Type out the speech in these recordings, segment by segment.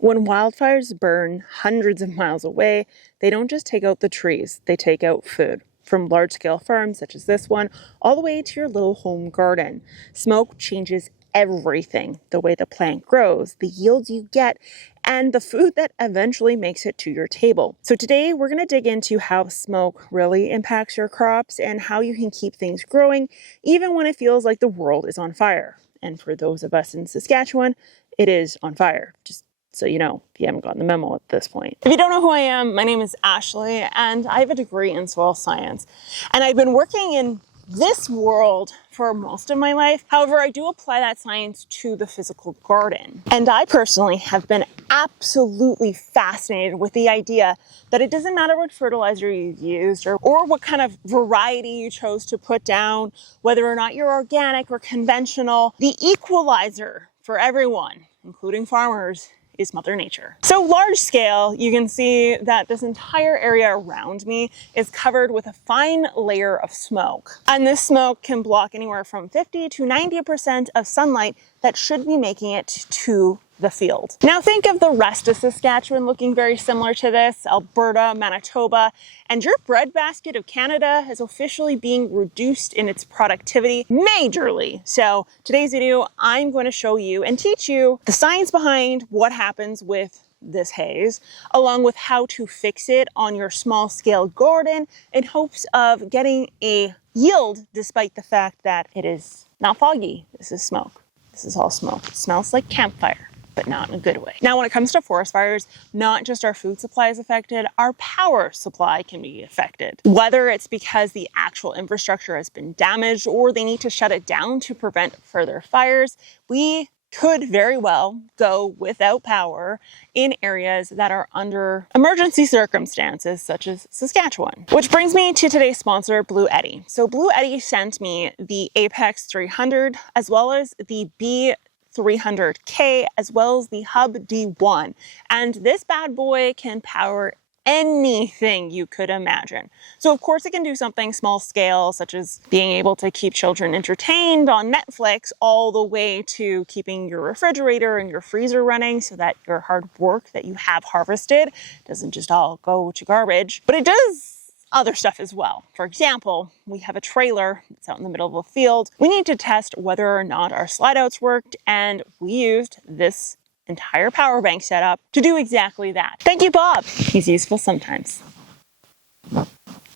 When wildfires burn hundreds of miles away, they don't just take out the trees, they take out food. From large-scale farms such as this one, all the way to your little home garden. Smoke changes everything. The way the plant grows, the yields you get, and the food that eventually makes it to your table. So today we're going to dig into how smoke really impacts your crops and how you can keep things growing even when it feels like the world is on fire. And for those of us in Saskatchewan, it is on fire. Just so you know, if you haven't gotten the memo at this point. If you don't know who I am, my name is Ashley, and I have a degree in soil science. And I've been working in this world for most of my life. However, I do apply that science to the physical garden. And I personally have been absolutely fascinated with the idea that it doesn't matter what fertilizer you used or what kind of variety you chose to put down, whether or not you're organic or conventional, the equalizer for everyone, including farmers, is Mother Nature. So large scale, you can see that this entire area around me is covered with a fine layer of smoke. And this smoke can block anywhere from 50 to 90% of sunlight that should be making it to the field. Now think of the rest of Saskatchewan looking very similar to this, Alberta, Manitoba, and your breadbasket of Canada is officially being reduced in its productivity majorly. So today's video, I'm going to show you and teach you the science behind what happens with this haze, along with how to fix it on your small scale garden in hopes of getting a yield despite the fact that it is not foggy. This is smoke. This is all smoke. It smells like campfire, but not in a good way. Now, when it comes to forest fires, not just our food supply is affected, our power supply can be affected. Whether it's because the actual infrastructure has been damaged or they need to shut it down to prevent further fires, we could very well go without power in areas that are under emergency circumstances, such as Saskatchewan. Which brings me to today's sponsor, Blue Eddy. So Blue Eddy sent me the Apex 300, as well as the B300K, as well as the Hub D1. And this bad boy can power anything you could imagine. So of course it can do something small scale, such as being able to keep children entertained on Netflix, all the way to keeping your refrigerator and your freezer running so that your hard work that you have harvested doesn't just all go to garbage. But it does other stuff as well. For example, we have a trailer that's out in the middle of a field. We need to test whether or not our slide outs worked, and we used this entire power bank setup to do exactly that. Thank you, Bob. He's useful sometimes.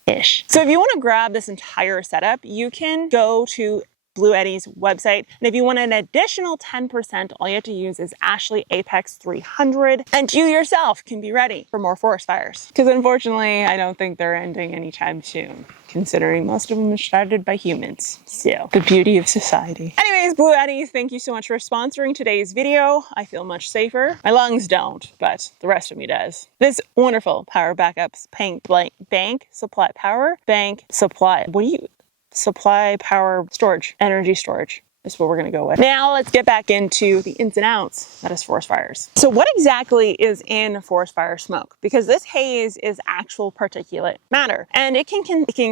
Ish. So if you want to grab this entire setup, you can go to Blue Eddy's website. And if you want an additional 10%, all you have to use is Ashley Apex 300, and you yourself can be ready for more forest fires. Because unfortunately, I don't think they're ending anytime soon, considering most of them are started by humans. So, the beauty of society. Anyways, Blue Eddy, thank you so much for sponsoring today's video. I feel much safer. My lungs don't, but the rest of me does. This wonderful power backups bank supply power bank supply. Supply power storage, energy storage is what we're going to go with. Now let's get back into the ins and outs that is forest fires. So what exactly is in forest fire smoke? Because this haze is actual particulate matter, and it can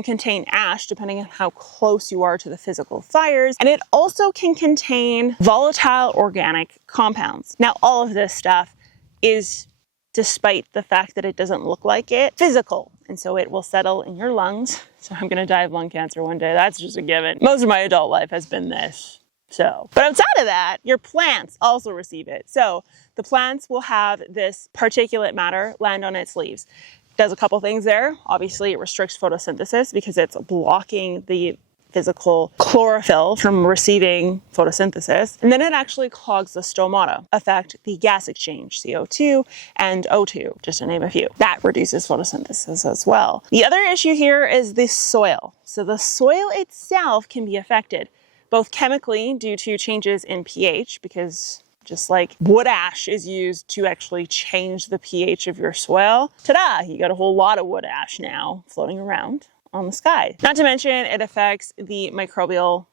contain ash depending on how close you are to the physical fires, and it also can contain volatile organic compounds. Now all of this stuff is, despite the fact that it doesn't look like it, physical. And so it will settle in your lungs. So I'm gonna die of lung cancer one day. That's just a given. Most of my adult life has been this. But outside of that, your plants also receive it. So the plants will have this particulate matter land on its leaves. It does a couple things there. Obviously, it restricts photosynthesis because it's blocking the physical chlorophyll from receiving photosynthesis. And then it actually clogs the stomata, affect the gas exchange, CO2 and O2, just to name a few. That reduces photosynthesis as well. The other issue here is the soil. So the soil itself can be affected, both chemically due to changes in pH, because just like wood ash is used to actually change the pH of your soil, ta-da, you got a whole lot of wood ash now floating around on the sky. Not to mention, it affects the microbial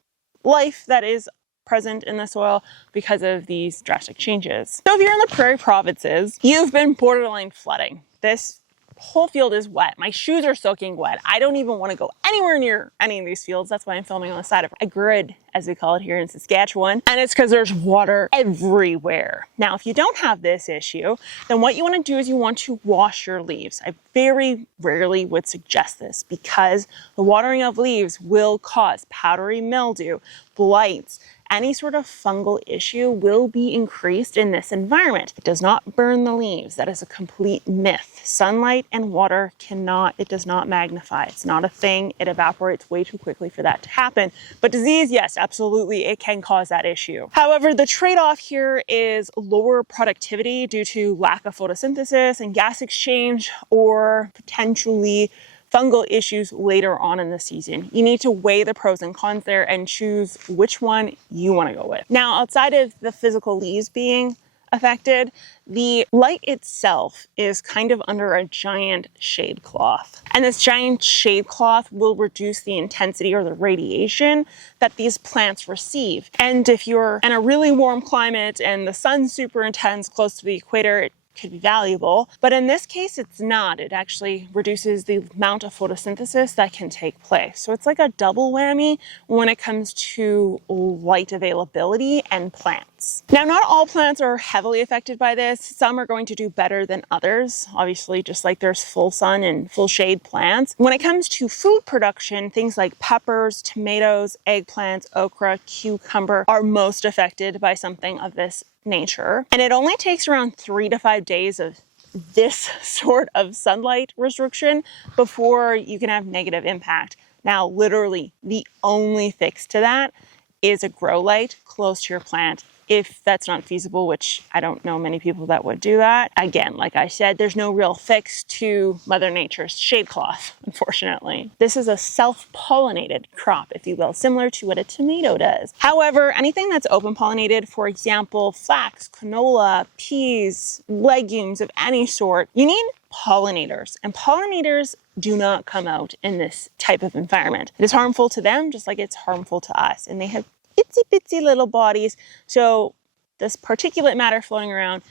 life that is present in the soil because of these drastic changes. So if you're in the prairie provinces, you've been borderline flooding. This whole field is wet. My shoes are soaking wet. I don't even want to go anywhere near any of these fields. That's why I'm filming on the side of a grid, as we call it here in Saskatchewan. And it's because there's water everywhere. Now, if you don't have this issue, then what you want to do is you want to wash your leaves. I very rarely would suggest this because the watering of leaves will cause powdery mildew, blights, any sort of fungal issue will be increased in this environment. It does not burn the leaves. That is a complete myth. Sunlight and water it does not magnify. It's not a thing. It evaporates way too quickly for that to happen. But disease, yes, absolutely, it can cause that issue. However, the trade-off here is lower productivity due to lack of photosynthesis and gas exchange, or potentially fungal issues later on in the season. You need to weigh the pros and cons there and choose which one you want to go with. Now, outside of the physical leaves being affected, the light itself is kind of under a giant shade cloth. And this giant shade cloth will reduce the intensity or the radiation that these plants receive. And if you're in a really warm climate and the sun's super intense close to the equator, it could be valuable, but in this case it's not. It actually reduces the amount of photosynthesis that can take place. So it's like a double whammy when it comes to light availability and plants. Now, not all plants are heavily affected by this. Some are going to do better than others. Obviously, just like there's full sun and full shade plants. When it comes to food production, things like peppers, tomatoes, eggplants, okra, cucumber are most affected by something of this nature. And it only takes around 3 to 5 days of this sort of sunlight restriction before you can have negative impact. Now, literally, the only fix to that is a grow light close to your plant. If that's not feasible, which I don't know many people that would do that. Again, like I said, there's no real fix to Mother Nature's shade cloth, unfortunately. This is a self-pollinated crop, if you will, similar to what a tomato does. However, anything that's open-pollinated, for example, flax, canola, peas, legumes of any sort, you need pollinators. And pollinators do not come out in this type of environment. It is harmful to them, just like it's harmful to us. And they have itsy bitsy little bodies. So this particulate matter flowing around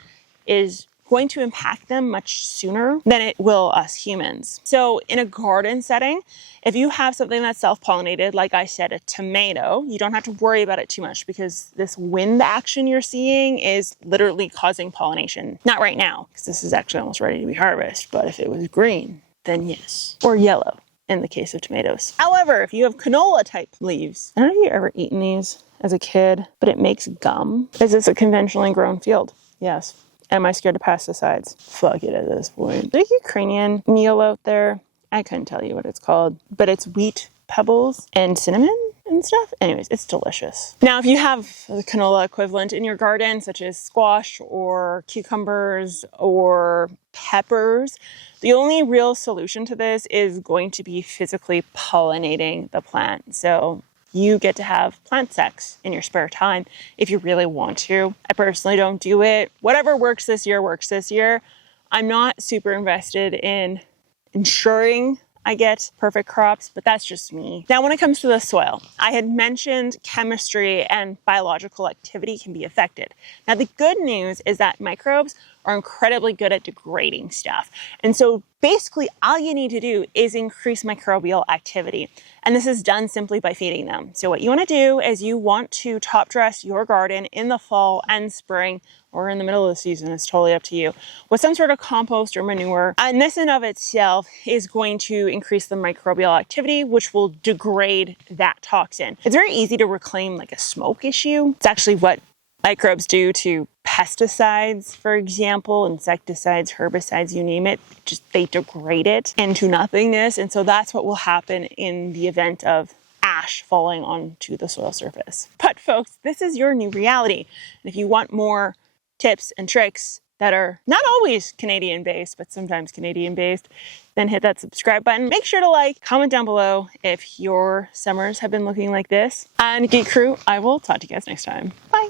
is going to impact them much sooner than it will us humans. So in a garden setting, if you have something that's self-pollinated, like I said, a tomato, you don't have to worry about it too much because this wind action you're seeing is literally causing pollination. Not right now, because this is actually almost ready to be harvested, but if it was green, then yes. Or yellow, in the case of tomatoes. However, if you have canola type leaves, I don't know if you've ever eaten these as a kid, but it makes gum. Is this a conventionally grown field? Yes. Am I scared of pesticides? Fuck it at this point. There's a Ukrainian meal out there. I couldn't tell you what it's called, but it's wheat pebbles and cinnamon and stuff. Anyways, it's delicious. Now, if you have the canola equivalent in your garden, such as squash or cucumbers or peppers, the only real solution to this is going to be physically pollinating the plant. So you get to have plant sex in your spare time if you really want to. I personally don't do it. Whatever works this year, works this year. I'm not super invested in ensuring I get perfect crops, but that's just me. Now, when it comes to the soil, I had mentioned chemistry and biological activity can be affected. Now, the good news is that microbes are incredibly good at degrading stuff. And so basically all you need to do is increase microbial activity. And this is done simply by feeding them. So what you want to do is you want to top dress your garden in the fall and spring, or in the middle of the season, it's totally up to you, with some sort of compost or manure. And this in of itself is going to increase the microbial activity, which will degrade that toxin. It's very easy to reclaim like a smoke issue. It's actually what microbes do to pesticides, for example, insecticides, herbicides, you name it. Just they degrade it into nothingness. And so that's what will happen in the event of ash falling onto the soil surface. But folks, this is your new reality. And if you want more tips and tricks that are not always Canadian based, but sometimes Canadian based, then hit that subscribe button. Make sure to like, comment down below if your summers have been looking like this. And Geek Crew, I will talk to you guys next time. Bye.